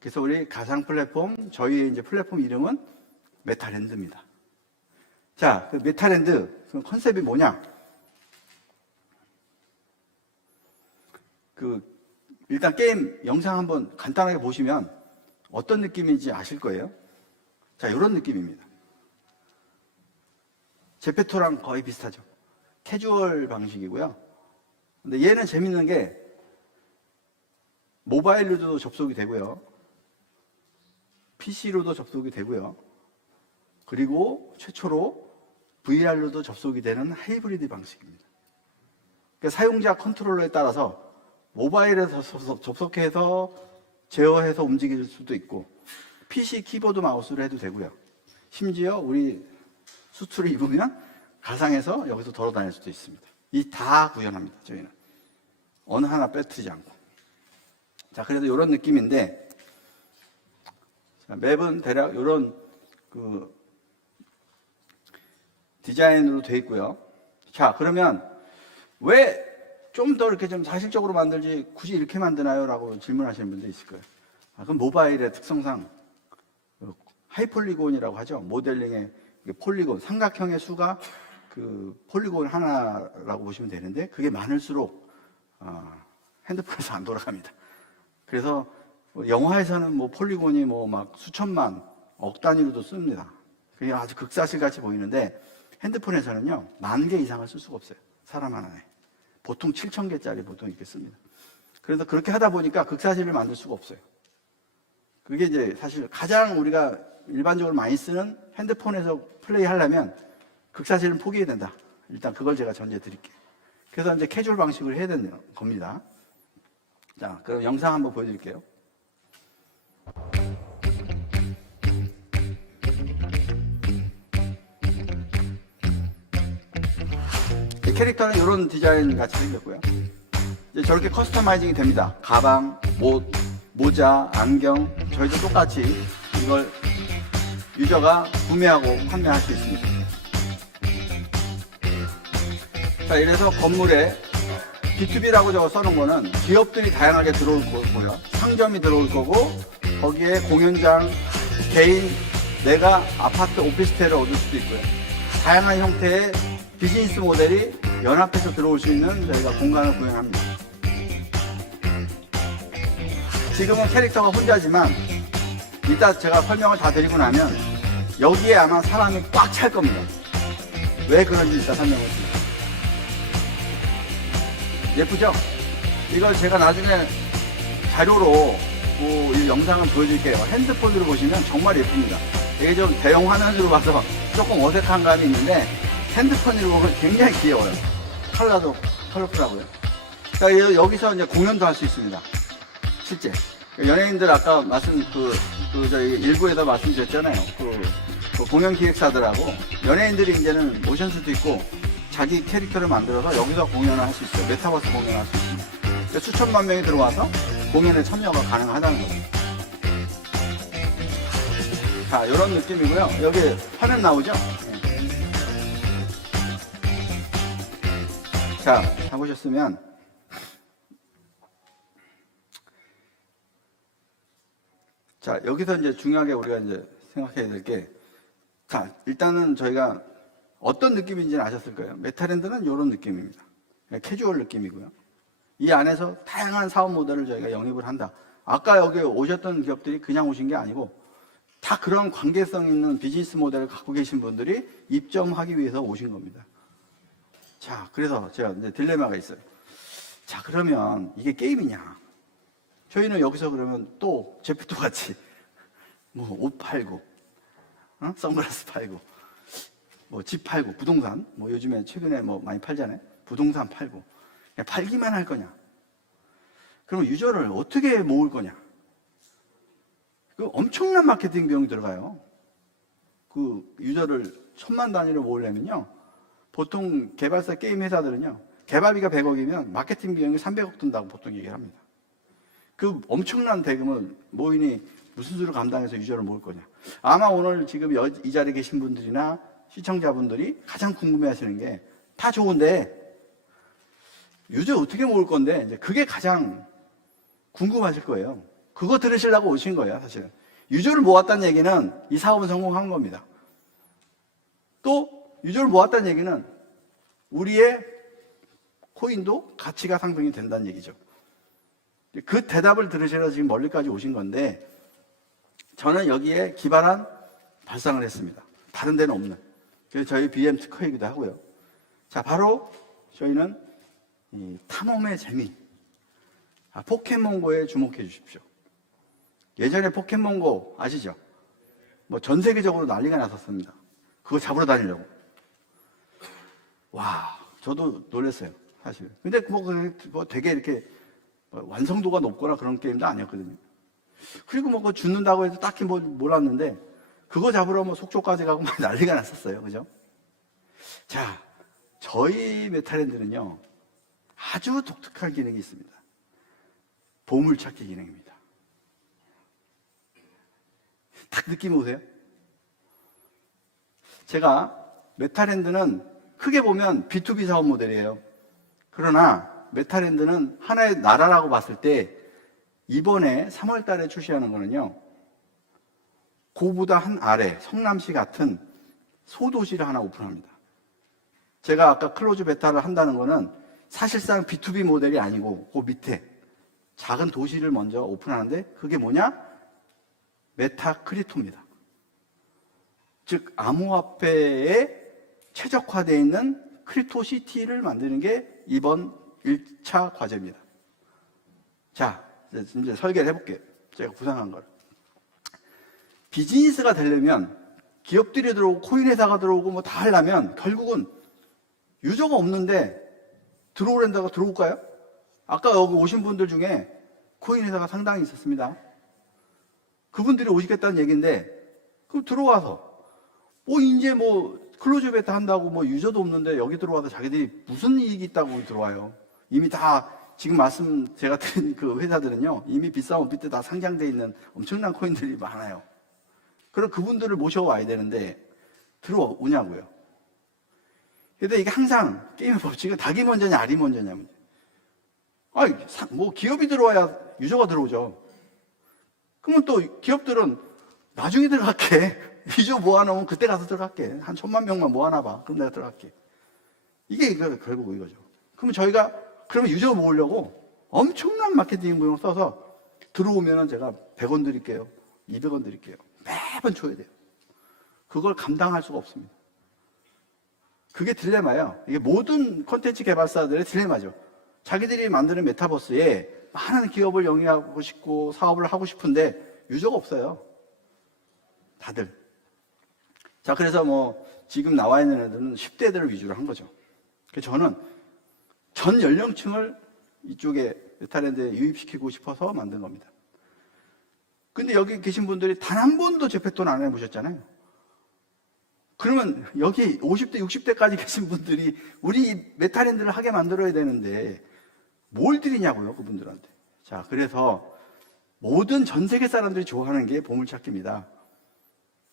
그래서 우리 가상 플랫폼, 저희의 이제 플랫폼 이름은 메타랜드입니다. 자, 그 메타랜드 그 컨셉이 뭐냐? 일단 게임 영상 한번 간단하게 보시면 어떤 느낌인지 아실 거예요. 자, 이런 느낌입니다. 제페토랑 거의 비슷하죠. 캐주얼 방식이고요. 근데 얘는 재밌는 게 모바일로도 접속이 되고요. PC로도 접속이 되고요. 그리고 최초로 VR로도 접속이 되는 하이브리드 방식입니다. 그러니까 사용자 컨트롤러에 따라서 모바일에서 접속해서 제어해서 움직일 수도 있고 PC 키보드 마우스로 해도 되고요. 심지어 우리 수트를 입으면 가상에서 여기서 돌아다닐 수도 있습니다. 이 다 구현합니다. 저희는 어느 하나 빼뜨리지 않고. 자, 그래도 이런 느낌인데, 자, 맵은 대략 이런 디자인으로 되어 있고요. 자, 그러면 왜 좀 더 이렇게 좀 사실적으로 만들지 굳이 이렇게 만드나요? 라고 질문하시는 분도 있을 거예요. 그럼 모바일의 특성상 하이폴리곤이라고 하죠. 모델링의 폴리곤, 삼각형의 수가 폴리곤 하나라고 보시면 되는데 그게 많을수록 핸드폰에서 안 돌아갑니다. 그래서 영화에서는 폴리곤이 막 수천만, 억 단위로도 씁니다. 그게 아주 극사실 같이 보이는데 핸드폰에서는요, 10,000개 이상을 쓸 수가 없어요. 사람 하나에. 보통 7,000개짜리 보통 이렇게 씁니다. 그래서 그렇게 하다 보니까 극사실을 만들 수가 없어요. 그게 이제 사실 가장 우리가 일반적으로 많이 쓰는 핸드폰에서 플레이 하려면 극사실은 포기해야 된다. 일단 그걸 제가 전제 드릴게요. 그래서 이제 캐주얼 방식으로 해야 되는 겁니다. 자, 그럼 영상 한번 보여드릴게요. 이 캐릭터는 이런 디자인 같이 생겼고요. 이제 저렇게 커스터마이징이 됩니다. 가방, 옷, 모자, 안경, 저희도 똑같이 이걸 유저가 구매하고 판매할 수 있습니다. 자, 이래서 건물에 B2B라고 저거 써놓은 거는 기업들이 다양하게 들어올 거고요. 상점이 들어올 거고, 거기에 공연장, 개인, 내가 아파트 오피스텔을 얻을 수도 있고요. 다양한 형태의 비즈니스 모델이 연합해서 들어올 수 있는 저희가 공간을 구현합니다. 지금은 캐릭터가 혼자지만 이따 제가 설명을 다 드리고 나면 여기에 아마 사람이 꽉 찰 겁니다. 왜 그런지 이따 설명을 드립니다. 예쁘죠? 이걸 제가 나중에 자료로 이 영상을 보여드릴게요. 핸드폰으로 보시면 정말 예쁩니다. 이게 좀 대형 화면으로 봐서 조금 어색한 감이 있는데 핸드폰으로 보면 굉장히 귀여워요. 컬러도 컬러풀하고요. 그러니까 여기서 이제 공연도 할 수 있습니다. 실제. 연예인들 아까 저희 일부에서 말씀드렸잖아요. 그 공연 기획사들하고 연예인들이 이제는 모션수도 있고 자기 캐릭터를 만들어서 여기서 공연을 할 수 있어요. 메타버스 공연을 할 수 있습니다. 그러니까 수천만 명이 들어와서 공연에 참여가 가능하다는 거죠. 자, 이런 느낌이고요. 여기 화면 나오죠? 자, 해보셨으면 자, 여기서 이제 중요하게 우리가 이제 생각해야 될 게, 자, 일단은 저희가 어떤 느낌인지는 아셨을 거예요. 메타랜드는 이런 느낌입니다. 캐주얼 느낌이고요. 이 안에서 다양한 사업 모델을 저희가 영입을 한다. 아까 여기 오셨던 기업들이 그냥 오신 게 아니고 다 그런 관계성 있는 비즈니스 모델을 갖고 계신 분들이 입점하기 위해서 오신 겁니다. 자, 그래서 제가 이제 딜레마가 있어요. 자, 그러면 이게 게임이냐? 저희는 여기서 그러면 또 제프토 같이 옷 팔고, 선글라스 팔고, 집 팔고, 부동산, 요즘에 최근에 많이 팔잖아요. 부동산 팔고, 그냥 팔기만 할 거냐? 그럼 유저를 어떻게 모을 거냐? 그 엄청난 마케팅 비용이 들어가요. 그 유저를 1000만 단위로 모으려면요. 보통 개발사 게임 회사들은요. 개발비가 100억이면 마케팅 비용이 300억 든다고 보통 얘기를 합니다. 그 엄청난 대금을 모이니 무슨 수를 감당해서 유저를 모을 거냐. 아마 오늘 지금 이 자리에 계신 분들이나 시청자분들이 가장 궁금해 하시는 게 다 좋은데 유저 어떻게 모을 건데 이제 그게 가장 궁금하실 거예요. 그거 들으시려고 오신 거예요, 사실은. 유저를 모았다는 얘기는 이 사업은 성공한 겁니다. 또 유저를 모았다는 얘기는 우리의 코인도 가치가 상승이 된다는 얘기죠. 그 대답을 들으시러 지금 멀리까지 오신 건데, 저는 여기에 기발한 발상을 했습니다. 다른 데는 없는. 그래서 저희 BM 특허이기도 하고요. 자, 바로 저희는 이 탐험의 재미, 포켓몬고에 주목해 주십시오. 예전에 포켓몬고 아시죠? 뭐 전 세계적으로 난리가 났었습니다. 그거 잡으러 다니려고. 와, 저도 놀랐어요, 사실. 근데 뭐 되게 이렇게 완성도가 높거나 그런 게임도 아니었거든요. 그리고 뭐 그거 죽는다고 해서 딱히 뭐 몰랐는데, 그거 잡으러 뭐 속초까지 가고 막 난리가 났었어요. 그죠? 자, 저희 메타랜드는요, 아주 독특한 기능이 있습니다. 보물찾기 기능입니다. 딱 느낌 오세요? 제가 메타랜드는 크게 보면 B2B 사업 모델이에요. 그러나 메타랜드는 하나의 나라라고 봤을 때 이번에 3월 달에 출시하는 거는요, 그보다 한 아래 성남시 같은 소도시를 하나 오픈합니다. 제가 아까 클로즈 베타를 한다는 거는 사실상 B2B 모델이 아니고 그 밑에 작은 도시를 먼저 오픈하는데, 그게 뭐냐? 메타크리토입니다. 즉 암호화폐에 최적화되어 있는 크리토시티를 만드는 게 이번 1차 과제입니다. 자, 이제 설계를 해볼게요. 제가 구상한 걸. 비즈니스가 되려면 기업들이 들어오고 코인 회사가 들어오고 뭐 다 하려면 결국은 유저가 없는데 들어오랜다고 들어올까요? 아까 여기 오신 분들 중에 코인 회사가 상당히 있었습니다. 그분들이 오시겠다는 얘기인데, 그럼 들어와서 이제 클로즈 베타 한다고 유저도 없는데 여기 들어와서 자기들이 무슨 이익이 있다고 들어와요. 이미 다 지금 제가 드린 그 회사들은요, 이미 비싼 원빛 때 다 상장되어 있는 엄청난 코인들이 많아요. 그럼 그분들을 모셔와야 되는데 들어오냐고요. 근데 이게 항상 게임의 법칙은 닭이 먼저냐 알이 먼저냐 문제. 기업이 들어와야 유저가 들어오죠. 그러면 또 기업들은 나중에 들어갈게. 유저 모아놓으면 그때 가서 들어갈게. 한 1000만 명만 모아놔봐. 그럼 내가 들어갈게. 이게 결국 이거죠. 그러면 유저 모으려고 엄청난 마케팅 비용 써서 들어오면은 제가 100원 드릴게요. 200원 드릴게요. 매번 줘야 돼요. 그걸 감당할 수가 없습니다. 그게 딜레마예요. 이게 모든 콘텐츠 개발사들의 딜레마죠. 자기들이 만드는 메타버스에 많은 기업을 영위하고 싶고 사업을 하고 싶은데 유저가 없어요. 다들. 자, 그래서 지금 나와 있는 애들은 10대들을 위주로 한 거죠. 그래서 저는 전 연령층을 이쪽에 메타랜드에 유입시키고 싶어서 만든 겁니다. 근데 여기 계신 분들이 단 한 번도 재패톤 안 해보셨잖아요. 그러면 여기 50대, 60대까지 계신 분들이 우리 메타랜드를 하게 만들어야 되는데 뭘 드리냐고요, 그분들한테. 자, 그래서 모든 전 세계 사람들이 좋아하는 게 보물찾기입니다.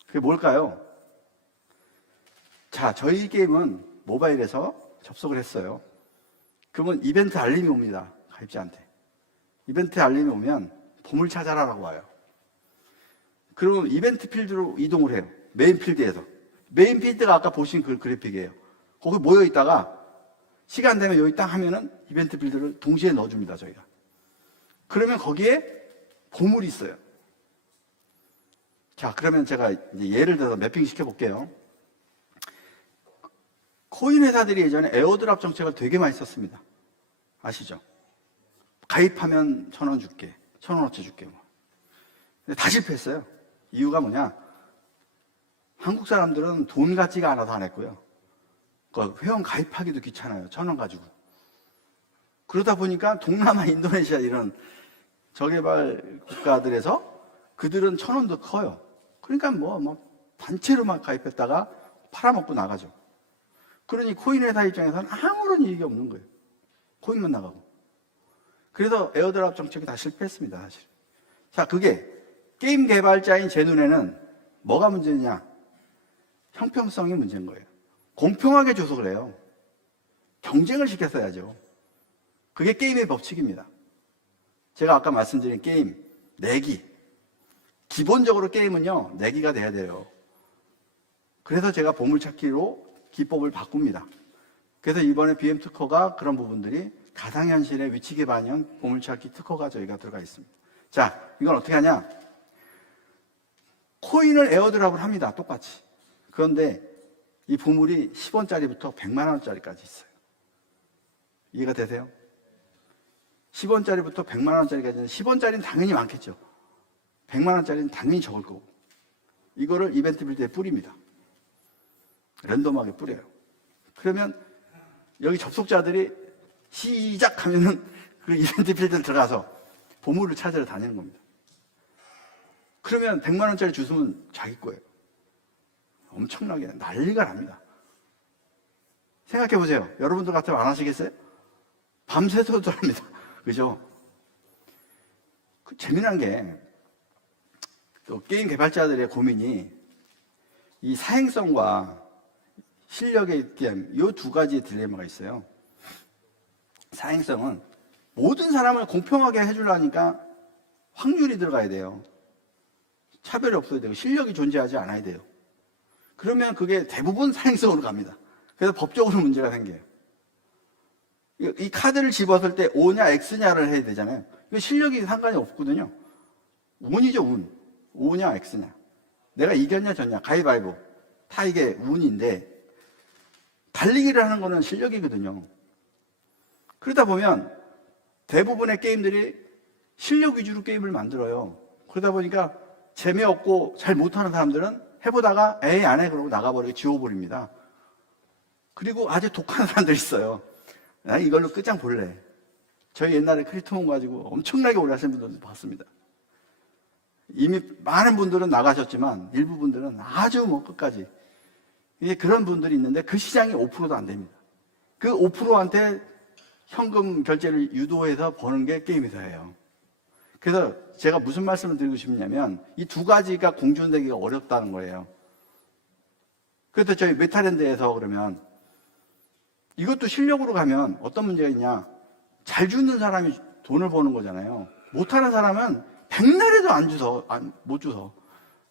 그게 뭘까요? 자, 저희 게임은 모바일에서 접속을 했어요. 그러면 이벤트 알림이 옵니다, 가입자한테. 이벤트 알림이 오면 보물 찾아라라고 와요. 그러면 이벤트 필드로 이동을 해요. 메인 필드에서. 메인 필드가 아까 보신 그 그래픽이에요. 거기 모여 있다가 시간 되면 여기 딱 하면은 이벤트 필드를 동시에 넣어줍니다, 저희가. 그러면 거기에 보물이 있어요. 자, 그러면 제가 이제 예를 들어서 매핑 시켜볼게요. 코인 회사들이 예전에 에어드랍 정책을 되게 많이 썼습니다. 아시죠? 가입하면 1,000원 줄게, 1,000원어치 줄게. 근데 다 실패했어요. 이유가 뭐냐? 한국 사람들은 돈 같지가 않아서 안 했고요. 회원 가입하기도 귀찮아요. 1,000원 가지고. 그러다 보니까 동남아, 인도네시아 이런 저개발 국가들에서 그들은 1,000원도 커요. 그러니까 단체로만 가입했다가 팔아먹고 나가죠. 그러니 코인 회사 입장에서는 아무런 이익이 없는 거예요. 코인만 나가고. 그래서 에어드랍 정책이 다 실패했습니다, 사실. 자, 그게 게임 개발자인 제 눈에는 뭐가 문제냐? 형평성이 문제인 거예요. 공평하게 줘서 그래요. 경쟁을 시켰어야죠. 그게 게임의 법칙입니다. 제가 아까 말씀드린 게임, 내기. 기본적으로 게임은요, 내기가 돼야 돼요. 그래서 제가 보물찾기로 기법을 바꿉니다. 그래서 이번에 BM 특허가 그런 부분들이 가상현실의 위치 기반형 보물찾기 특허가 저희가 들어가 있습니다. 자, 이건 어떻게 하냐? 코인을 에어드랍을 합니다. 똑같이. 그런데 이 보물이 10원짜리부터 100만 원짜리까지 있어요. 이해가 되세요? 10원짜리부터 100만 원짜리까지는 10원짜리는 당연히 많겠죠. 100만 원짜리는 당연히 적을 거고. 이거를 이벤트 빌드에 뿌립니다. 랜덤하게 뿌려요. 그러면 여기 접속자들이 시작하면은 그 이벤트 필드에 들어가서 보물을 찾으러 다니는 겁니다. 그러면 100만 원짜리 주스면 자기 거예요. 엄청나게 난리가 납니다. 생각해 보세요. 여러분들 같으면 안 하시겠어요? 밤새서도 합니다. 그죠? 재미난 게 또 게임 개발자들의 고민이 이 사행성과 실력의 게임, 이 두 가지의 딜레마가 있어요. 사행성은 모든 사람을 공평하게 해주려니까 확률이 들어가야 돼요. 차별이 없어야 되고 실력이 존재하지 않아야 돼요. 그러면 그게 대부분 사행성으로 갑니다. 그래서 법적으로 문제가 생겨요. 이 카드를 집었을 때 O냐 X냐를 해야 되잖아요. 이거 실력이 상관이 없거든요. 운이죠, 운. O냐 X냐. 내가 이겼냐 졌냐 가위바위보. 다 이게 운인데 달리기를 하는 거는 실력이거든요. 그러다 보면 대부분의 게임들이 실력 위주로 게임을 만들어요. 그러다 보니까 재미없고 잘 못하는 사람들은 해보다가 에이 안 해 그러고 나가버리고 지워버립니다. 그리고 아주 독한 사람들이 있어요. 나 이걸로 끝장 볼래. 저희 옛날에 크리토몬 가지고 엄청나게 오래 하신 분들도 봤습니다. 이미 많은 분들은 나가셨지만 일부 분들은 아주 끝까지. 이게 그런 분들이 있는데 그 시장이 5%도 안 됩니다. 그 5%한테 현금 결제를 유도해서 버는 게 게임회사예요. 그래서 제가 무슨 말씀을 드리고 싶냐면 이 두 가지가 공존되기가 어렵다는 거예요. 그래서 저희 메타랜드에서 그러면 이것도 실력으로 가면 어떤 문제가 있냐. 잘 주는 사람이 돈을 버는 거잖아요. 못하는 사람은 백날에도 못 주서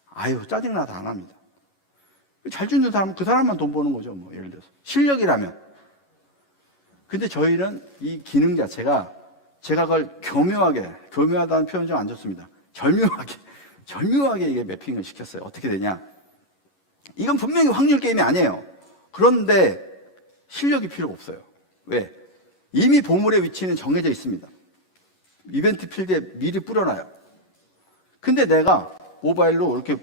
아유 짜증나서 안 합니다. 잘 주는 사람은 그 사람만 돈 버는 거죠. 예를 들어서 실력이라면. 근데 저희는 이 기능 자체가 제가 그걸 교묘하다는 표현 좀 안 좋습니다. 절묘하게 이게 매핑을 시켰어요. 어떻게 되냐. 이건 분명히 확률 게임이 아니에요. 그런데 실력이 필요가 없어요. 왜? 이미 보물의 위치는 정해져 있습니다. 이벤트 필드에 미리 뿌려놔요. 근데 내가 모바일로 이렇게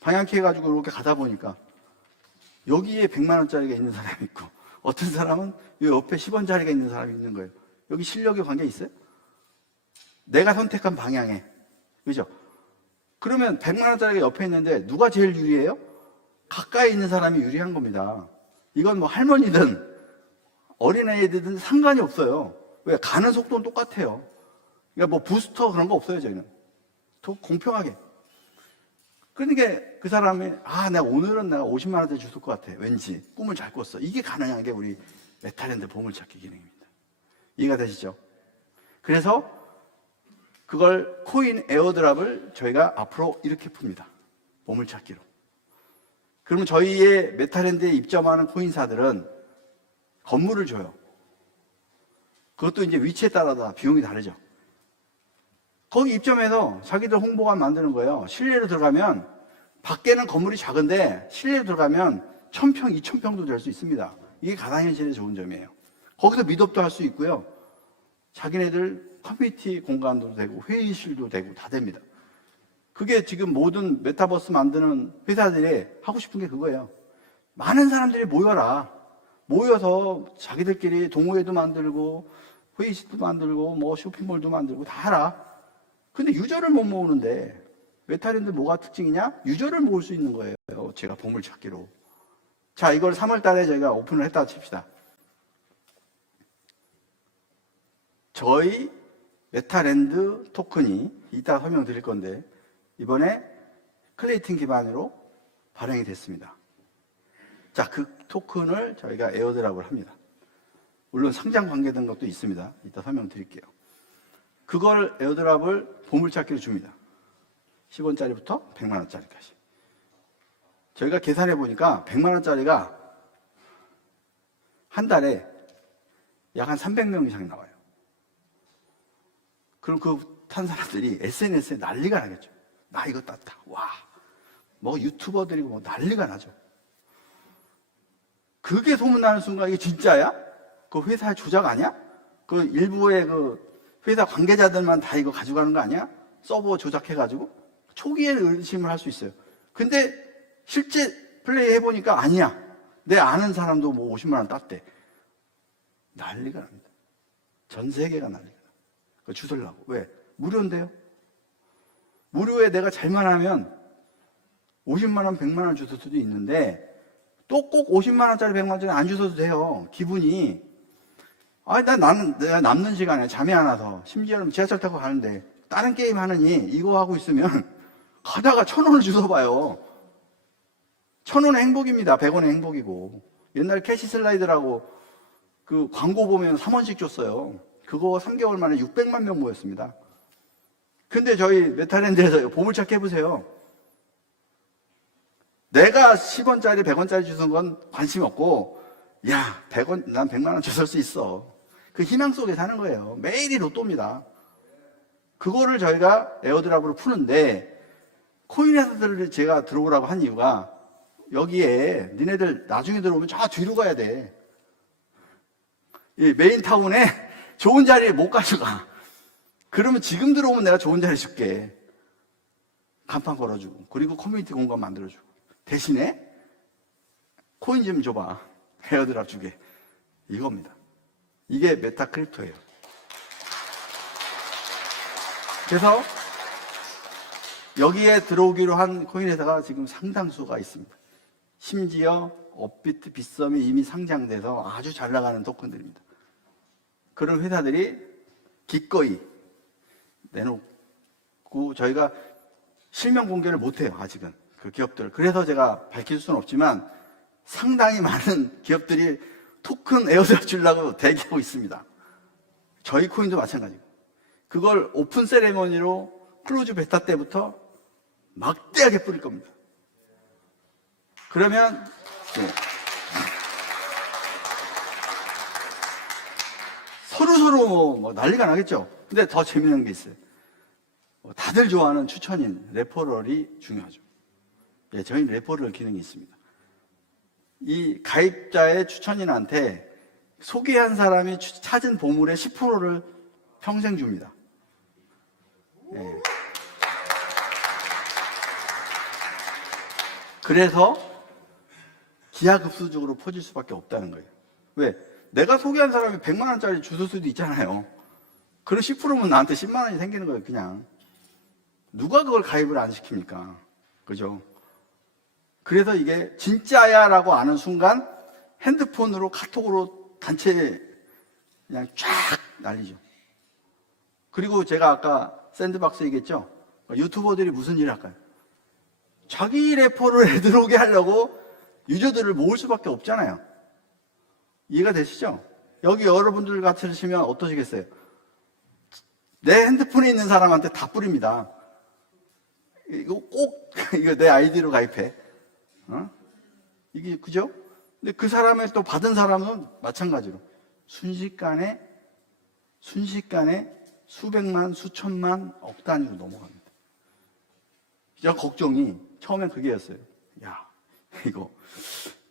방향키 해가지고 이렇게 가다 보니까 여기에 100만 원짜리가 있는 사람이 있고 어떤 사람은 이 옆에 10원짜리가 있는 사람이 있는 거예요. 여기 실력에 관계 있어요? 내가 선택한 방향에. 그죠? 그러면 100만 원짜리가 옆에 있는데 누가 제일 유리해요? 가까이 있는 사람이 유리한 겁니다. 이건 할머니든 어린애들든 상관이 없어요. 왜? 가는 속도는 똑같아요. 그러니까 부스터 그런 거 없어요, 저희는. 더 공평하게. 그러니까 그 사람이, 오늘은 내가 50만 원짜리 줄 것 같아. 왠지. 꿈을 잘 꿨어. 이게 가능한 게 우리 메타랜드 보물찾기 기능입니다. 이해가 되시죠? 그래서 그걸 코인 에어드랍을 저희가 앞으로 이렇게 풉니다. 보물찾기로. 그러면 저희의 메타랜드에 입점하는 코인사들은 건물을 줘요. 그것도 이제 위치에 따라 다 비용이 다르죠. 거기 입점해서 자기들 홍보관 만드는 거예요. 실내로 들어가면 밖에는 건물이 작은데 실내로 들어가면 1000평, 2000평도 될 수 있습니다. 이게 가상현실의 좋은 점이에요. 거기서 미덥도 할 수 있고요. 자기네들 커뮤니티 공간도 되고 회의실도 되고 다 됩니다. 그게 지금 모든 메타버스 만드는 회사들이 하고 싶은 게 그거예요. 많은 사람들이 모여서 자기들끼리 동호회도 만들고 회의실도 만들고 쇼핑몰도 만들고 다 하라. 근데 유저를 못 모으는데 메타랜드 뭐가 특징이냐? 유저를 모을 수 있는 거예요. 제가 보물찾기로. 자, 이걸 3월 달에 저희가 오픈을 했다 칩시다. 저희 메타랜드 토큰이 이따 설명드릴 건데 이번에 클레이팅 기반으로 발행이 됐습니다. 자, 그 토큰을 저희가 에어드랍을 합니다. 물론 상장 관계된 것도 있습니다. 이따 설명드릴게요. 그걸 에어드랍을 보물찾기로 줍니다. 10원짜리부터 100만 원짜리까지. 저희가 계산해 보니까 100만 원짜리가 한 달에 약 한 300명 이상 나와요. 그럼 그 탄 사람들이 SNS에 난리가 나겠죠. 나 이거 땄다. 와. 뭐 유튜버들이고 뭐 난리가 나죠. 그게 소문나는 순간 이게 진짜야? 그 회사의 조작 아니야? 그 일부의 그 회사 관계자들만 다 이거 가져가는 거 아니야? 서버 조작해가지고? 초기에는 의심을 할 수 있어요. 근데 실제 플레이 해보니까 아니야. 내 아는 사람도 뭐 50만 원 땄대. 난리가 납니다. 전 세계가 난리가 나. 그거 주술라고. 왜? 무료인데요? 무료에 내가 잘만 하면 50만 원, 100만 원 주실 수도 있는데 또 꼭 50만 원짜리, 100만 원짜리 안 주셔도 돼요. 기분이. 나는 내가 남는 시간에 잠이 안 와서 심지어는 지하철 타고 가는데 다른 게임 하느니 이거 하고 있으면 가다가 1,000원을 주워봐요. 1,000원의 행복입니다. 100원의 행복이고. 옛날 캐시 슬라이드라고 그 광고 보면 3원씩 줬어요. 그거 3개월 만에 600만 명 모였습니다. 근데 저희 메타랜드에서 보물찾기 해보세요. 내가 10원짜리, 100원짜리 주는 건 관심 없고, 야, 100원, 난 100만 원 주실 수 있어. 그 희망 속에 사는 거예요. 매일이 로또입니다. 그거를 저희가 에어드랍으로 푸는데, 코인 회사들을 제가 들어오라고 한 이유가, 여기에 니네들 나중에 들어오면 저 뒤로 가야 돼. 이 메인타운에 좋은 자리에 못 가져가. 그러면 지금 들어오면 내가 좋은 자리 줄게. 간판 걸어주고, 그리고 커뮤니티 공간 만들어주고. 대신에 코인 좀 줘봐. 에어드랍 주게. 이겁니다. 이게 메타 크립토예요. 그래서 여기에 들어오기로 한 코인 회사가 지금 상당수가 있습니다. 심지어 업비트, 빗썸이 이미 상장돼서 아주 잘 나가는 토큰들입니다. 그런 회사들이 기꺼이 내놓고 저희가 실명 공개를 못해요. 아직은 그 기업들. 그래서 제가 밝힐 수는 없지만 상당히 많은 기업들이 토큰 에어드랍 주려고 대기하고 있습니다. 저희 코인도 마찬가지고. 그걸 오픈 세레머니로 클로즈 베타 때부터 막대하게 뿌릴 겁니다. 그러면 서로 뭐 난리가 나겠죠. 근데 더 재미있는 게 있어요. 다들 좋아하는 추천인 레퍼럴이 중요하죠. 예, 저희 레퍼럴 기능이 있습니다. 이 가입자의 추천인한테 소개한 사람이 찾은 보물의 10%를 평생 줍니다. 예. 그래서 기하급수적으로 퍼질 수밖에 없다는 거예요. 왜? 내가 소개한 사람이 100만 원짜리 주실 수도 있잖아요. 그럼 10%면 나한테 10만 원이 생기는 거예요, 그냥. 누가 그걸 가입을 안 시킵니까? 그죠? 그래서 이게 진짜야 라고 아는 순간 핸드폰으로 카톡으로 단체 그냥 쫙 날리죠. 그리고 제가 아까 샌드박스 얘기했죠? 유튜버들이 무슨 일을 할까요? 자기 레퍼를 들어오게 하려고 유저들을 모을 수밖에 없잖아요. 이해가 되시죠? 여기 여러분들 같으시면 어떠시겠어요? 내 핸드폰에 있는 사람한테 다 뿌립니다. 이거 꼭 이거 내 아이디로 가입해. 이게 그죠? 근데 그 사람을 또 받은 사람은 마찬가지로 순식간에 수백만, 수천만, 억 단위로 넘어갑니다. 진짜 걱정이 처음엔 그게였어요. 야, 이거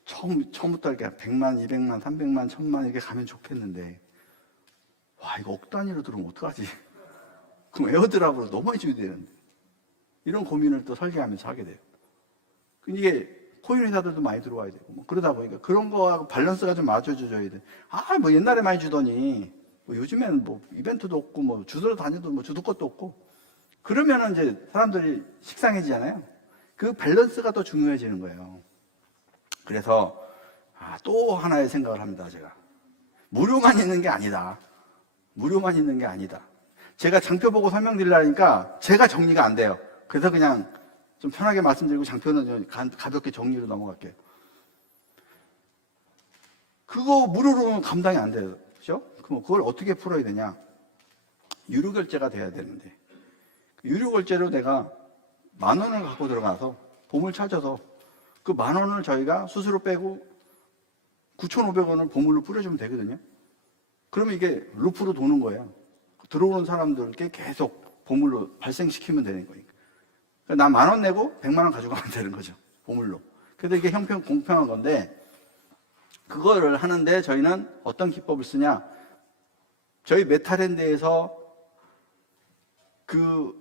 처음부터 이렇게 100만, 200만, 300만, 1000만 이렇게 가면 좋겠는데 와, 이거 억 단위로 들어오면 어떡하지? 그럼 에어드랍으로 넘어져야 되는데 이런 고민을 또 설계하면서 하게 돼요. 이게 코인 회사들도 많이 들어와야 되고 뭐 그러다 보니까 그런 거하고 밸런스가 좀 맞춰줘야 돼. 뭐 옛날에 많이 주더니 뭐 요즘에는 뭐 이벤트도 없고 뭐 주소로 다녀도 뭐 주도 것도 없고 그러면은 이제 사람들이 식상해지잖아요. 그 밸런스가 더 중요해지는 거예요. 그래서 또 하나의 생각을 합니다. 제가 무료만 있는 게 아니다. 무료만 있는 게 아니다. 제가 장표 보고 설명드리려니까 제가 정리가 안 돼요. 그래서 그냥 좀 편하게 말씀드리고 장표는 가볍게 정리로 넘어갈게요. 그거 무료로는 감당이 안 돼요. 그죠? 그럼 그걸 어떻게 풀어야 되냐? 유료 결제가 돼야 되는데 유료 결제로 내가 10,000원을 갖고 들어가서 보물 찾아서 그 10,000원을 저희가 수수료 빼고 9,500원을 보물로 뿌려주면 되거든요. 그러면 이게 루프로 도는 거예요. 들어오는 사람들께 계속 보물로 발생시키면 되는 거니까. 그러니까 나 10,000원 내고 100만 원 가져가면 되는 거죠. 보물로. 그래서 이게 공평한 건데, 그거를 하는데 저희는 어떤 기법을 쓰냐? 저희 메타랜드에서 그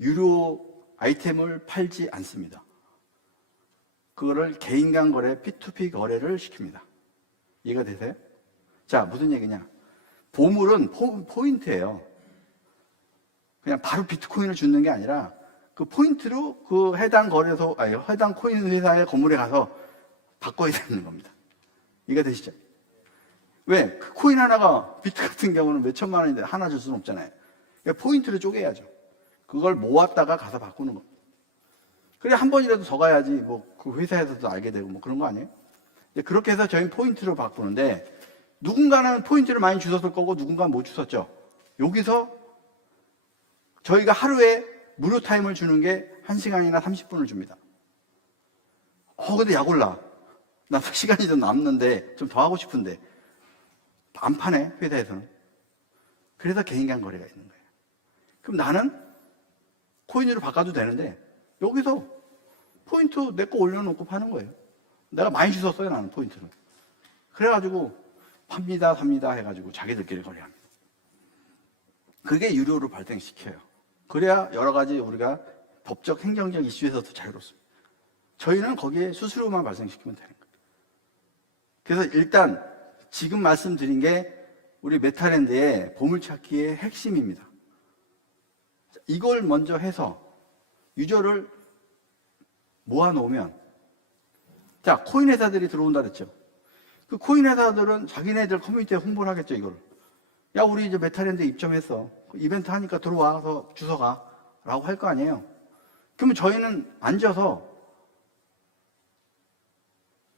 유료 아이템을 팔지 않습니다. 그거를 개인 간 거래, P2P 거래를 시킵니다. 이해가 되세요? 자, 무슨 얘기냐? 보물은 포인트예요. 그냥 바로 비트코인을 주는 게 아니라 그 포인트로 그 해당 거래소, 아니, 해당 코인 회사의 건물에 가서 바꿔야 되는 겁니다. 이해가 되시죠? 왜? 그 코인 하나가 비트 같은 경우는 몇 천만 원인데 하나 줄 수는 없잖아요. 그러니까 포인트를 쪼개야죠. 그걸 모았다가 가서 바꾸는 겁니다. 그래, 한 번이라도 더 가야지, 뭐, 그 회사에서도 알게 되고, 뭐 그런 거 아니에요? 그렇게 해서 저희는 포인트로 바꾸는데, 누군가는 포인트를 많이 주셨을 거고, 누군가는 못 주셨죠. 여기서 저희가 하루에 무료 타임을 주는 게 1시간이나 30분을 줍니다. 근데 약 올라. 나 시간이 좀 남는데, 좀 더 하고 싶은데. 안 파네, 회사에서는. 그래서 개인 간 거래가 있는 거예요. 그럼 나는 코인으로 바꿔도 되는데, 여기서 포인트 내 거 올려놓고 파는 거예요. 내가 많이 주웠어요, 나는 포인트를. 그래가지고, 팝니다, 삽니다 해가지고 자기들끼리 거래합니다. 그게 유료로 발생시켜요. 그래야 여러 가지 우리가 법적, 행정적 이슈에서도 자유롭습니다. 저희는 거기에 수수료만 발생시키면 되는 거예요. 그래서 일단 지금 말씀드린 게 우리 메타랜드의 보물찾기의 핵심입니다. 이걸 먼저 해서 유저를 모아놓으면, 자, 코인 회사들이 들어온다 그랬죠. 그 코인 회사들은 자기네들 커뮤니티에 홍보를 하겠죠, 이걸. 야, 우리 이제 메타랜드에 입점했어. 이벤트 하니까 들어와서 주워가. 라고 할 거 아니에요. 그러면 저희는 앉아서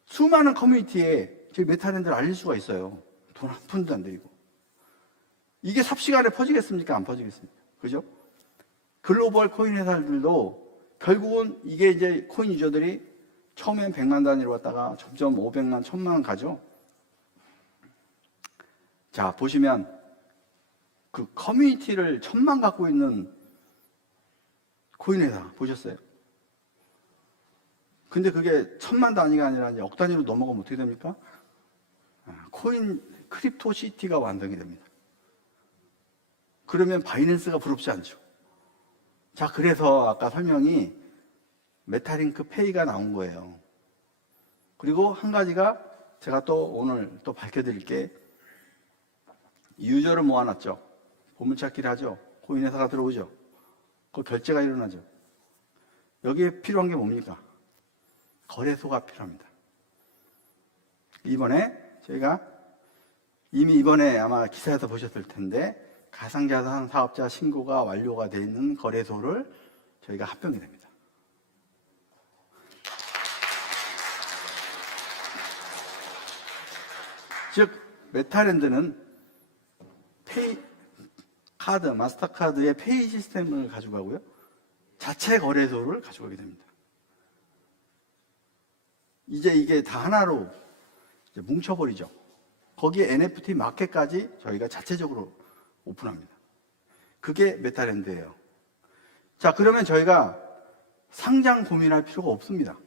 수많은 커뮤니티에 저희 메타랜드를 알릴 수가 있어요. 돈 한 푼도 안 들이고. 이게 삽시간에 퍼지겠습니까? 안 퍼지겠습니까? 그죠? 글로벌 코인 회사들도 결국은 이게 이제 코인 유저들이 처음엔 100만 단위로 왔다가 점점 500만, 1000만 가죠. 자, 보시면 그 커뮤니티를 1000만 갖고 있는 코인 회사 보셨어요? 근데 그게 1000만 단위가 아니라 이제 억 단위로 넘어가면 어떻게 됩니까? 코인 크립토 시티가 완성이 됩니다. 그러면 바이낸스가 부럽지 않죠. 자, 그래서 아까 설명이 메타링크 페이가 나온 거예요. 그리고 한 가지가 제가 또 오늘 또 밝혀드릴 게, 유저를 모아놨죠. 보물찾기를 하죠. 코인 회사가 들어오죠. 그 결제가 일어나죠. 여기에 필요한 게 뭡니까? 거래소가 필요합니다. 이번에 저희가 이미 이번에 아마 기사에서 보셨을 텐데, 가상자산 사업자 신고가 완료가 되어 있는 거래소를 저희가 합병이 됩니다. 즉, 메타랜드는 카드, 마스터카드의 페이 시스템을 가져가고요. 자체 거래소를 가져가게 됩니다. 이제 이게 다 하나로 이제 뭉쳐버리죠. 거기에 NFT 마켓까지 저희가 자체적으로 오픈합니다. 그게 메타랜드예요. 자, 그러면 저희가 상장 고민할 필요가 없습니다.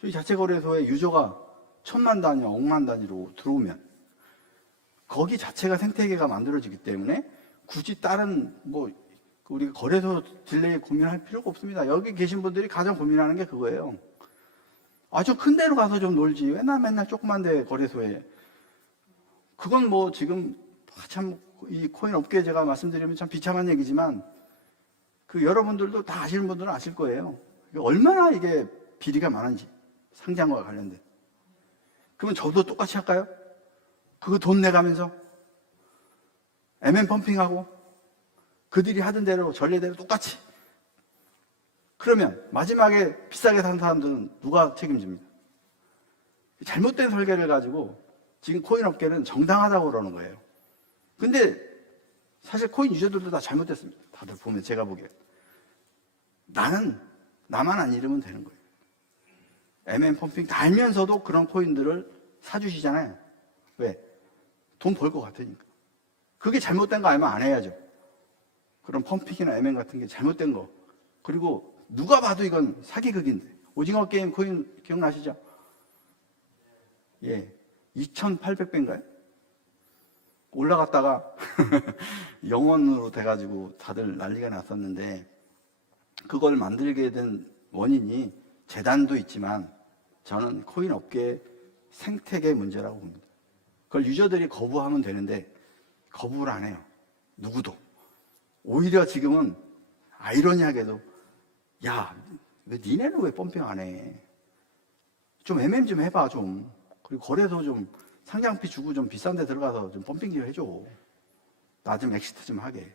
저희 자체 거래소에 유저가 1000만 단위, 억만 단위로 들어오면 거기 자체가 생태계가 만들어지기 때문에 굳이 다른 우리가 거래소 딜레이 고민할 필요가 없습니다. 여기 계신 분들이 가장 고민하는 게 그거예요. 아주 큰 데로 가서 좀 놀지. 왜 나 맨날 조그만 데 거래소에. 그건 뭐 지금 참 이 코인 업계에 제가 말씀드리면 참 비참한 얘기지만, 그 여러분들도 다 아시는 분들은 아실 거예요. 얼마나 이게 비리가 많은지, 상장과 관련된. 그러면 저도 똑같이 할까요? 그거 돈 내가면서 MM 펌핑하고 그들이 하던 대로 전례대로 똑같이. 그러면 마지막에 비싸게 산 사람들은 누가 책임집니까? 잘못된 설계를 가지고 지금 코인 업계는 정당하다고 그러는 거예요. 근데 사실 코인 유저들도 다 잘못됐습니다. 다들 보면 제가 보기에. 나만 안 잃으면 되는 거예요. MM 펌핑 다 알면서도 그런 코인들을 사주시잖아요. 왜? 돈 벌 것 같으니까. 그게 잘못된 거 알면 안 해야죠. 그런 펌핑이나 MM 같은 게 잘못된 거. 그리고 누가 봐도 이건 사기극인데. 오징어 게임 코인 기억나시죠? 예. 2,800배인가요? 올라갔다가 0원으로 돼가지고 다들 난리가 났었는데, 그걸 만들게 된 원인이 재단도 있지만 저는 코인 업계의 생태계 문제라고 봅니다. 그걸 유저들이 거부하면 되는데 거부를 안 해요. 누구도. 오히려 지금은 아이러니하게도 야, 왜 니네는 왜 펌핑 안 해? 좀 MM 좀 해봐 좀. 그리고 거래소 좀 상장비 주고 좀 비싼 데 들어가서 좀 펌핑 좀 해줘. 나 좀 엑시트 좀 하게.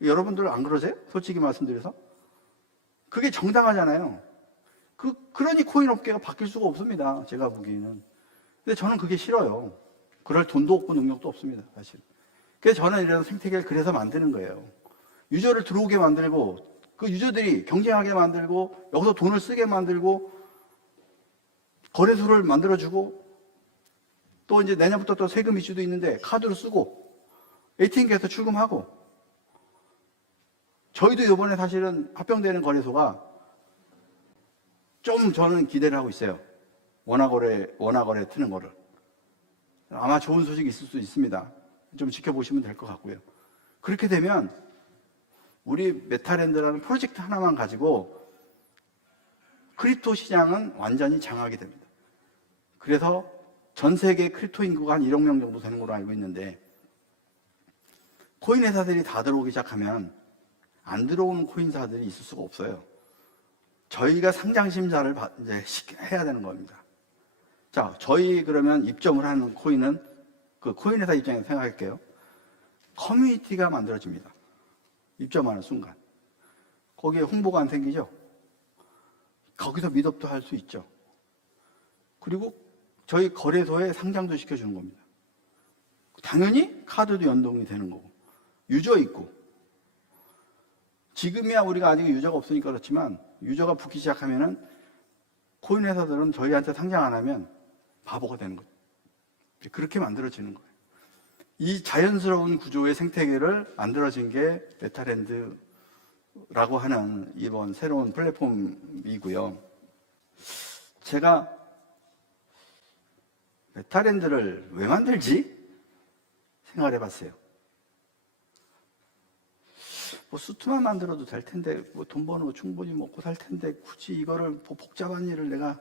여러분들 안 그러세요? 솔직히 말씀드려서. 그게 정당하잖아요. 그러니 코인 업계가 바뀔 수가 없습니다. 제가 보기에는. 근데 저는 그게 싫어요. 그럴 돈도 없고 능력도 없습니다. 사실. 그래서 저는 이런 생태계를 그래서 만드는 거예요. 유저를 들어오게 만들고, 그 유저들이 경쟁하게 만들고, 여기서 돈을 쓰게 만들고, 거래소를 만들어주고, 또 이제 내년부터 또 세금 이슈도 있는데 카드로 쓰고, ATM기에서 출금하고, 저희도 이번에 사실은 합병되는 거래소가 좀 저는 기대를 하고 있어요. 원화거래 트는 거를. 아마 좋은 소식이 있을 수 있습니다. 좀 지켜보시면 될 것 같고요. 그렇게 되면 우리 메타랜드라는 프로젝트 하나만 가지고 크립토 시장은 완전히 장악이 됩니다. 그래서 전 세계 크립토 인구가 한 1억 명 정도 되는 걸로 알고 있는데, 코인 회사들이 다 들어오기 시작하면 안 들어오는 코인사들이 있을 수가 없어요. 저희가 상장 심사를 이제 해야 되는 겁니다. 자, 저희 그러면 입점을 하는 코인은 그 코인 회사 입장에서 생각할게요. 커뮤니티가 만들어집니다. 입점하는 순간. 거기에 홍보가 안 생기죠? 거기서 미덥도 할 수 있죠. 그리고 저희 거래소에 상장도 시켜주는 겁니다. 당연히 카드도 연동이 되는 거고, 유저 있고. 지금이야 우리가 아직 유저가 없으니까 그렇지만, 유저가 붙기 시작하면은 코인 회사들은 저희한테 상장 안 하면 바보가 되는 거죠. 그렇게 만들어지는 거예요. 이 자연스러운 구조의 생태계를 만들어진 게 메타랜드라고 하는 이번 새로운 플랫폼이고요. 제가 메타랜드를 왜 만들지? 생각을 해봤어요. 뭐 수트만 만들어도 될 텐데, 뭐 돈 버는 거 충분히 먹고 살 텐데, 굳이 이거를 복잡한 일을 내가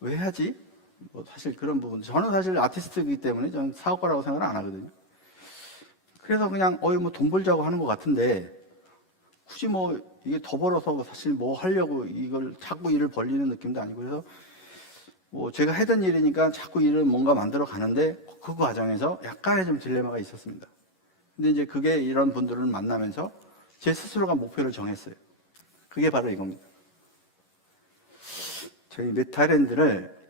왜 하지? 뭐 사실 그런 부분. 저는 사실 아티스트이기 때문에 저는 사업가라고 생각을 안 하거든요. 그래서 그냥 뭐 돈 벌자고 하는 것 같은데, 굳이 뭐 이게 더 벌어서 사실 뭐 하려고 이걸 자꾸 일을 벌리는 느낌도 아니고, 그래서 뭐 제가 하던 일이니까 자꾸 일을 뭔가 만들어 가는데, 그 과정에서 약간의 좀 딜레마가 있었습니다. 근데 이제 그게 이런 분들을 만나면서 제 스스로가 목표를 정했어요. 그게 바로 이겁니다. 저희 메타랜드를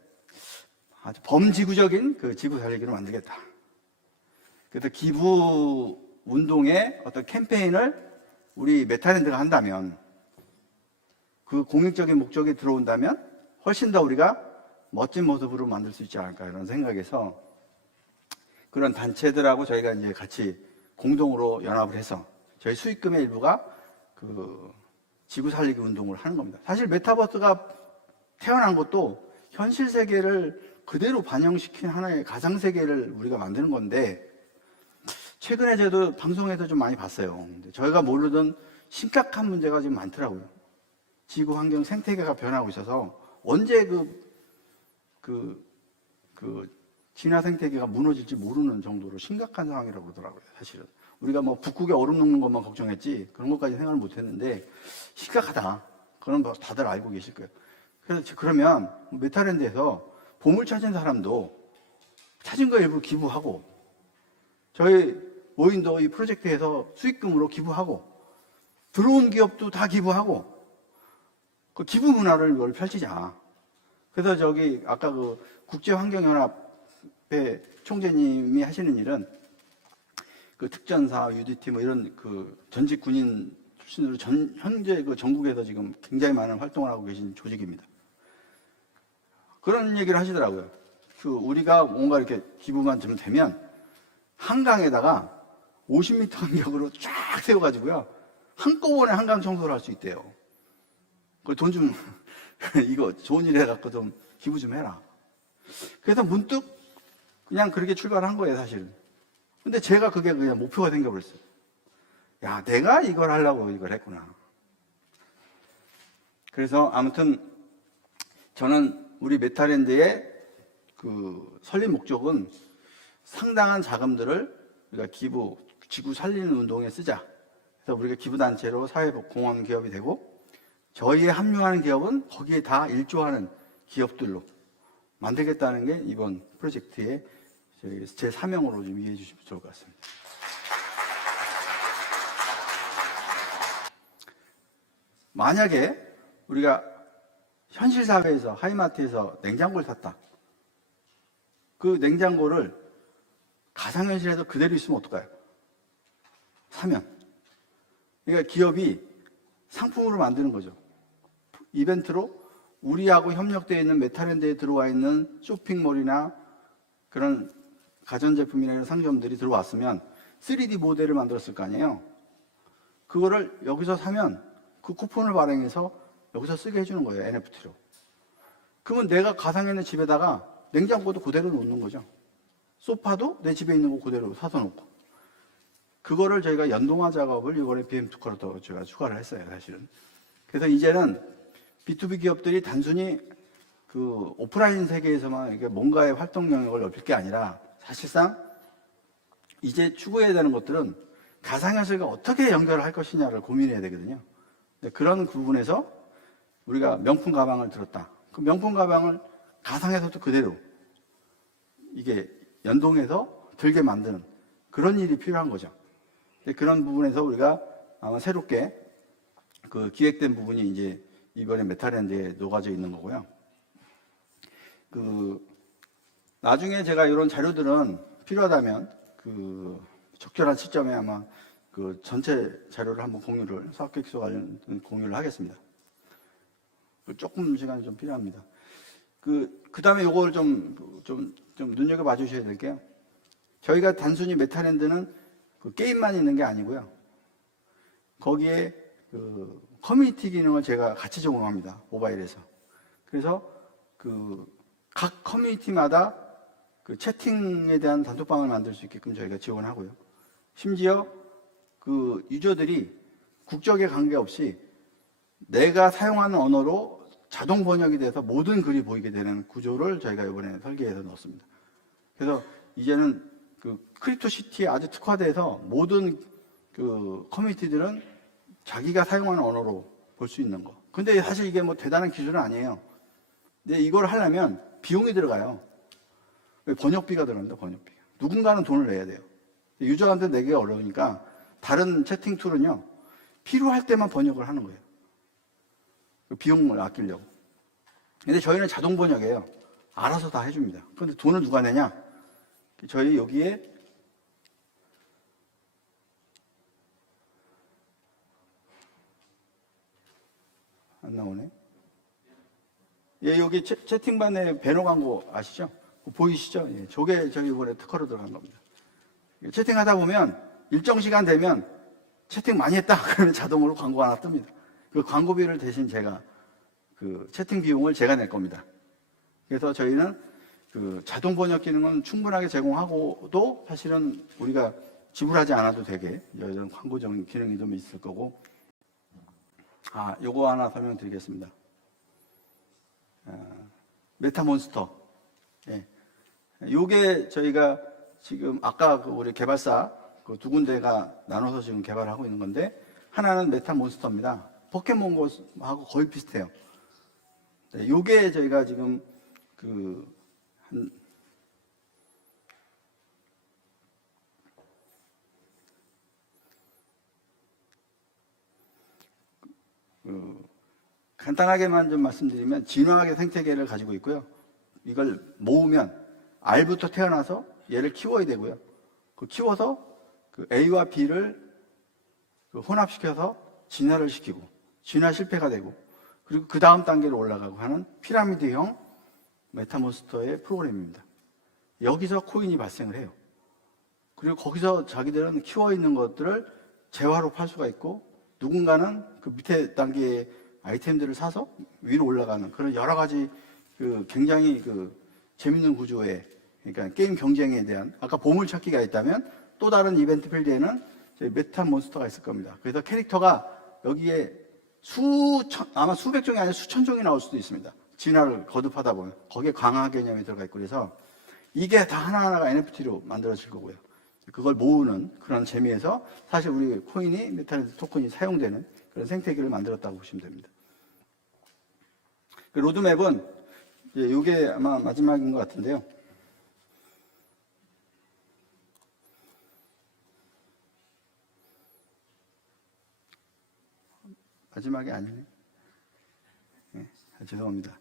아주 범지구적인 그 지구 살리기로 만들겠다. 그래서 기부 운동의 어떤 캠페인을 우리 메타랜드가 한다면, 그 공익적인 목적이 들어온다면 훨씬 더 우리가 멋진 모습으로 만들 수 있지 않을까 이런 생각에서, 그런 단체들하고 저희가 이제 같이 공동으로 연합을 해서 저희 수익금의 일부가 그 지구 살리기 운동을 하는 겁니다. 사실 메타버스가 태어난 것도 현실 세계를 그대로 반영시킨 하나의 가상 세계를 우리가 만드는 건데, 최근에 저도 방송에서 좀 많이 봤어요. 근데 저희가 모르던 심각한 문제가 지금 많더라고요. 지구 환경 생태계가 변하고 있어서 언제 진화 생태계가 무너질지 모르는 정도로 심각한 상황이라고 그러더라고요. 사실은 우리가 뭐 북극에 얼음 녹는 것만 걱정했지 그런 것까지 생각을 못했는데 심각하다. 그런 거 다들 알고 계실 거예요. 그래서 그러면 메타랜드에서 보물 찾은 사람도 찾은 거 일부 기부하고, 저희 모인도 이 프로젝트에서 수익금으로 기부하고, 들어온 기업도 다 기부하고, 그 기부 문화를 펼치자. 그래서 저기 아까 그 국제환경연합회 총재님이 하시는 일은 그 특전사, UDT 뭐 이런 그 전직 군인 출신으로 현재 그 전국에서 지금 굉장히 많은 활동을 하고 계신 조직입니다. 그런 얘기를 하시더라고요. 우리가 뭔가 이렇게 기부만 좀 되면 한강에다가 50m 간격으로 쫙 세워가지고요, 한꺼번에 한강 청소를 할 수 있대요. 돈 좀, 이거 좋은 일 해갖고 좀 기부 좀 해라. 그래서 문득 그냥 그렇게 출발한 거예요, 사실은. 근데 제가 그게 그냥 목표가 생겨버렸어요. 야, 내가 이걸 하려고 이걸 했구나. 그래서 아무튼 저는 우리 메타랜드의 그 설립 목적은 상당한 자금들을 우리가 지구 살리는 운동에 쓰자. 그래서 우리가 기부단체로 사회공헌 기업이 되고, 저희에 합류하는 기업은 거기에 다 일조하는 기업들로 만들겠다는 게 이번 프로젝트의 제 사명으로 좀 이해해 주시면 좋을 것 같습니다. 만약에 우리가 현실 사회에서 하이마트에서 냉장고를 샀다. 그 냉장고를 가상현실에서 그대로 있으면 어떨까요? 사면. 그러니까 기업이 상품으로 만드는 거죠. 이벤트로 우리하고 협력되어 있는 메타랜드에 들어와 있는 쇼핑몰이나 그런 가전제품이나 이런 상점들이 들어왔으면 3D 모델을 만들었을 거 아니에요. 그거를 여기서 사면 그 쿠폰을 발행해서 여기서 쓰게 해주는 거예요, NFT로. 그러면 내가 가상에 있는 집에다가 냉장고도 그대로 놓는 거죠. 소파도 내 집에 있는 거 그대로 사서 놓고. 그거를 저희가 연동화 작업을 이번에 BM2C로 더 제가 추가를 했어요, 사실은. 그래서 이제는 B2B 기업들이 단순히 그 오프라인 세계에서만 이렇게 뭔가의 활동 영역을 넓힐 게 아니라 사실상 이제 추구해야 되는 것들은 가상현실과 어떻게 연결을 할 것이냐를 고민해야 되거든요. 그런 부분에서 우리가 명품 가방을 들었다. 그 명품 가방을 가상에서도 그대로 이게 연동해서 들게 만드는 그런 일이 필요한 거죠. 그런 부분에서 우리가 아마 새롭게 그 기획된 부분이 이제 이번에 메타랜드에 녹아져 있는 거고요. 나중에 제가 이런 자료들은 필요하다면 적절한 시점에 아마 전체 자료를 한번 사업계획서 관련 공유를 하겠습니다. 조금 시간이 좀 필요합니다. 그 다음에 요걸 좀 눈여겨봐 주셔야 될 게요. 저희가 단순히 메타랜드는 게임만 있는 게 아니고요. 거기에 커뮤니티 기능을 제가 같이 제공합니다. 모바일에서. 그래서 각 커뮤니티마다 채팅에 대한 단톡방을 만들 수 있게끔 저희가 지원하고요. 심지어 유저들이 국적에 관계없이 내가 사용하는 언어로 자동 번역이 돼서 모든 글이 보이게 되는 구조를 저희가 이번에 설계해서 넣었습니다. 그래서 이제는 크립토시티에 아주 특화돼서 모든 커뮤니티들은 자기가 사용하는 언어로 볼 수 있는 거. 근데 사실 이게 뭐 대단한 기술은 아니에요. 근데 이걸 하려면 비용이 들어가요. 번역비가 들어갑니다, 번역비가. 누군가는 돈을 내야 돼요. 유저한테 내기가 어려우니까 다른 채팅 툴은요, 필요할 때만 번역을 하는 거예요. 비용을 아끼려고. 근데 저희는 자동 번역이에요. 알아서 다 해줍니다. 그런데 돈을 누가 내냐? 저희 여기에 안 나오네. 예, 여기 채팅방에 배너 광고 아시죠? 보이시죠? 예, 저게 저희 이번에 특허로 들어간 겁니다. 채팅하다 보면 일정 시간 되면 채팅 많이 했다 그러면 자동으로 광고가 하나 뜹니다. 그 광고비를 대신 제가 채팅 비용을 제가 낼 겁니다. 그래서 저희는 자동 번역 기능은 충분하게 제공하고도 사실은 우리가 지불하지 않아도 되게 이런 광고적인 기능이 좀 있을 거고. 요거 하나 설명드리겠습니다. 메타몬스터. 예. 요게 저희가 지금 아까 우리 개발사 두 군데가 나눠서 지금 개발하고 있는 건데, 하나는 메타몬스터입니다. 포켓몬고하고 거의 비슷해요. 네, 요게 저희가 지금 간단하게만 좀 말씀드리면 진화학의 생태계를 가지고 있고요. 이걸 모으면 R부터 태어나서 얘를 키워야 되고요. 키워서 A와 B를 혼합시켜서 진화를 시키고 진화 실패가 되고 그리고 그 다음 단계로 올라가고 하는 피라미드형 메타몬스터의 프로그램입니다. 여기서 코인이 발생을 해요. 그리고 거기서 자기들은 키워 있는 것들을 재화로 팔 수가 있고 누군가는 그 밑에 단계의 아이템들을 사서 위로 올라가는 그런 여러 가지 그 굉장히 그 재밌는 구조의 그러니까 게임 경쟁에 대한 아까 보물찾기가 있다면 또 다른 이벤트 필드에는 메타 몬스터가 있을 겁니다. 그래서 캐릭터가 여기에 아마 수백 종이 아니라 수천 종이 나올 수도 있습니다. 진화를 거듭하다 보면 거기에 강화 개념이 들어가 있고 그래서 이게 다 하나하나가 NFT로 만들어질 거고요. 그걸 모으는 그런 재미에서 사실 우리 코인이 메타렌드 토큰이 사용되는 그런 생태계를 만들었다고 보시면 됩니다. 그 로드맵은 이게 아마 마지막인 것 같은데요. 마지막이 아니네. 네, 죄송합니다.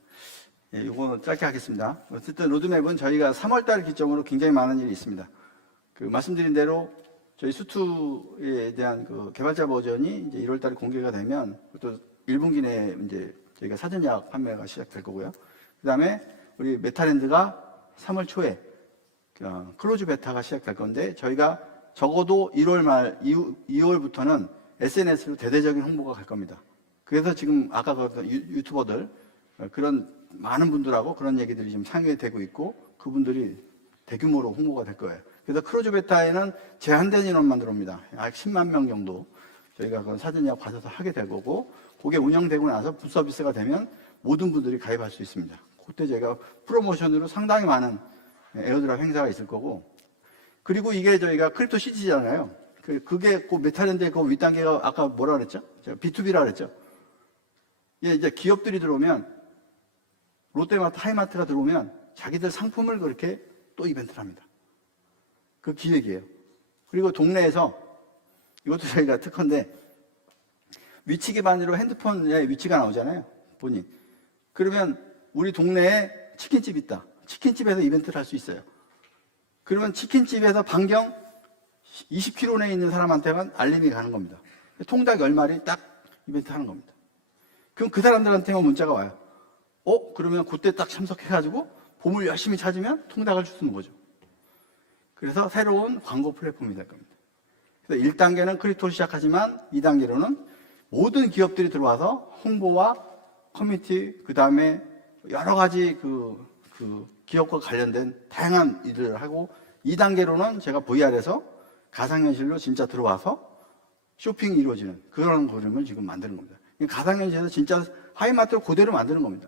예, 요거 짧게 하겠습니다. 어쨌든 로드맵은 저희가 3월달 기점으로 굉장히 많은 일이 있습니다. 그 말씀드린 대로 저희 수투에 대한 그 개발자 버전이 이제 1월달에 공개가 되면 또 1분기 내에 이제 저희가 사전 예약 판매가 시작될 거고요. 그 다음에 우리 메타랜드가 3월 초에 클로즈 베타가 시작될 건데 저희가 적어도 1월 말 2월부터는 SNS로 대대적인 홍보가 갈 겁니다. 그래서 지금 아까 그 유튜버들 그런 많은 분들하고 그런 얘기들이 지금 상의되고 있고 그분들이 대규모로 홍보가 될 거예요. 그래서 클로즈 베타에는 제한된 인원만 들어옵니다. 약 10만 명 정도 저희가 그 사전 예약 받아서 하게 될 거고 그게 운영되고 나서 부 서비스가 되면 모든 분들이 가입할 수 있습니다. 그때 저희가 프로모션으로 상당히 많은 에어드랍 행사가 있을 거고 그리고 이게 저희가 크립토 시티잖아요. 그게 그 메타랜드의 그 윗단계가 아까 뭐라 그랬죠? B2B라 그랬죠? 이제 기업들이 들어오면 롯데마트, 하이마트가 들어오면 자기들 상품을 그렇게 또 이벤트를 합니다. 그 기획이에요. 그리고 동네에서 이것도 저희가 특허인데 위치 기반으로 핸드폰에 위치가 나오잖아요. 본인. 그러면 우리 동네에 치킨집 있다. 치킨집에서 이벤트를 할 수 있어요. 그러면 치킨집에서 반경 20km 내에 있는 사람한테만 알림이 가는 겁니다. 통닭 10마리 딱 이벤트 하는 겁니다. 그럼 그 사람들한테만 문자가 와요. 그러면 그때 딱 참석해가지고 보물 열심히 찾으면 통닭을 주는 거죠. 그래서 새로운 광고 플랫폼이 될 겁니다. 그래서 1단계는 크립토로 시작하지만 2단계로는 모든 기업들이 들어와서 홍보와 커뮤니티, 그 다음에 여러 가지 그 기업과 관련된 다양한 일을 하고 2단계로는 제가 VR에서 가상현실로 진짜 들어와서 쇼핑이 이루어지는 그런 그림을 지금 만드는 겁니다. 가상현실에서 진짜 하이마트를 그대로 만드는 겁니다.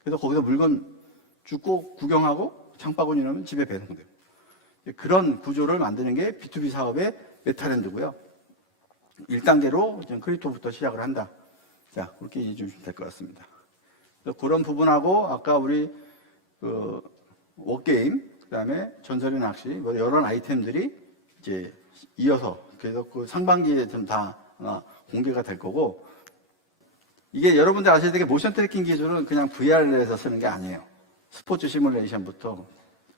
그래서 거기서 물건 주고 구경하고 장바구니 넣으면 집에 배송돼요. 그런 구조를 만드는 게 B2B 사업의 메타랜드고요. 1단계로 크립토부터 시작을 한다. 자, 그렇게 이해해 주시면 될 것 같습니다. 그런 부분하고 아까 우리 워게임, 그 다음에 전설의 낚시, 이런 아이템들이 이제 이어서 그래서 그 상반기에 좀 다 공개가 될 거고 이게 여러분들 아셔야 되게 모션 트래킹 기술은 그냥 VR에서 쓰는 게 아니에요. 스포츠 시뮬레이션부터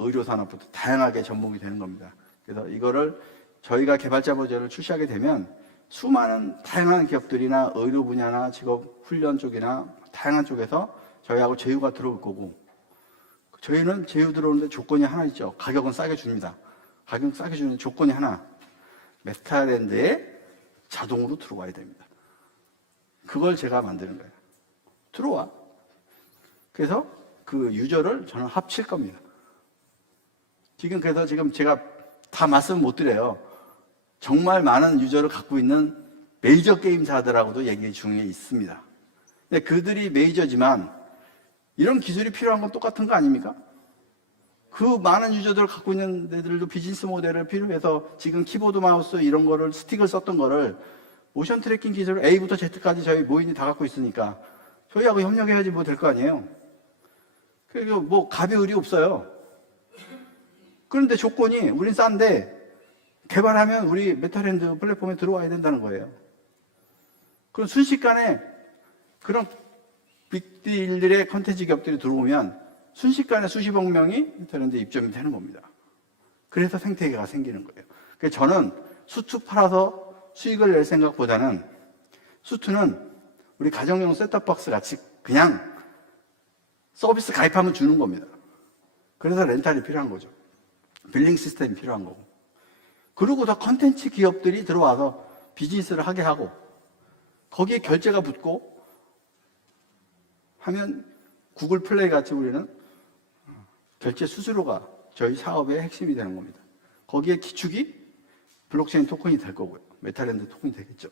의료 산업부터 다양하게 접목이 되는 겁니다. 그래서 이거를 저희가 개발자 버전을 출시하게 되면 수많은 다양한 기업들이나 의료 분야나 직업 훈련 쪽이나 다양한 쪽에서 저희하고 제휴가 들어올 거고 저희는 제휴 들어오는데 조건이 하나 있죠. 가격은 싸게 줍니다. 가격 싸게 주는 조건이 하나. 메타랜드에 자동으로 들어와야 됩니다. 그걸 제가 만드는 거예요. 들어와. 그래서 그 유저를 저는 합칠 겁니다. 그래서 지금 제가 다 말씀 못 드려요. 정말 많은 유저를 갖고 있는 메이저 게임사들하고도 얘기 중에 있습니다. 근데 그들이 메이저지만 이런 기술이 필요한 건 똑같은 거 아닙니까? 그 많은 유저들을 갖고 있는 애들도 비즈니스 모델을 필요해서 지금 키보드 마우스 이런 거를 스틱을 썼던 거를 모션 트래킹 기술을 A부터 Z까지 저희 모인이 다 갖고 있으니까 저희하고 협력해야지 뭐 될 거 아니에요. 그리고 뭐 갑이 의리 없어요. 그런데 조건이 우린 싼데 개발하면 우리 메타랜드 플랫폼에 들어와야 된다는 거예요. 그럼 순식간에 그런 빅딜들의 컨텐츠 기업들이 들어오면 순식간에 수십억 명이 메타랜드에 입점이 되는 겁니다. 그래서 생태계가 생기는 거예요. 그래서 저는 수축 팔아서 수익을 낼 생각보다는 수트는 우리 가정용 셋톱박스 같이 그냥 서비스 가입하면 주는 겁니다. 그래서 렌탈이 필요한 거죠. 빌링 시스템이 필요한 거고. 그리고 더 컨텐츠 기업들이 들어와서 비즈니스를 하게 하고 거기에 결제가 붙고 하면 구글 플레이 같이 우리는 결제 수수료가 저희 사업의 핵심이 되는 겁니다. 거기에 기축이 블록체인 토큰이 될 거고요. 메탈랜드 토큰이 되겠죠.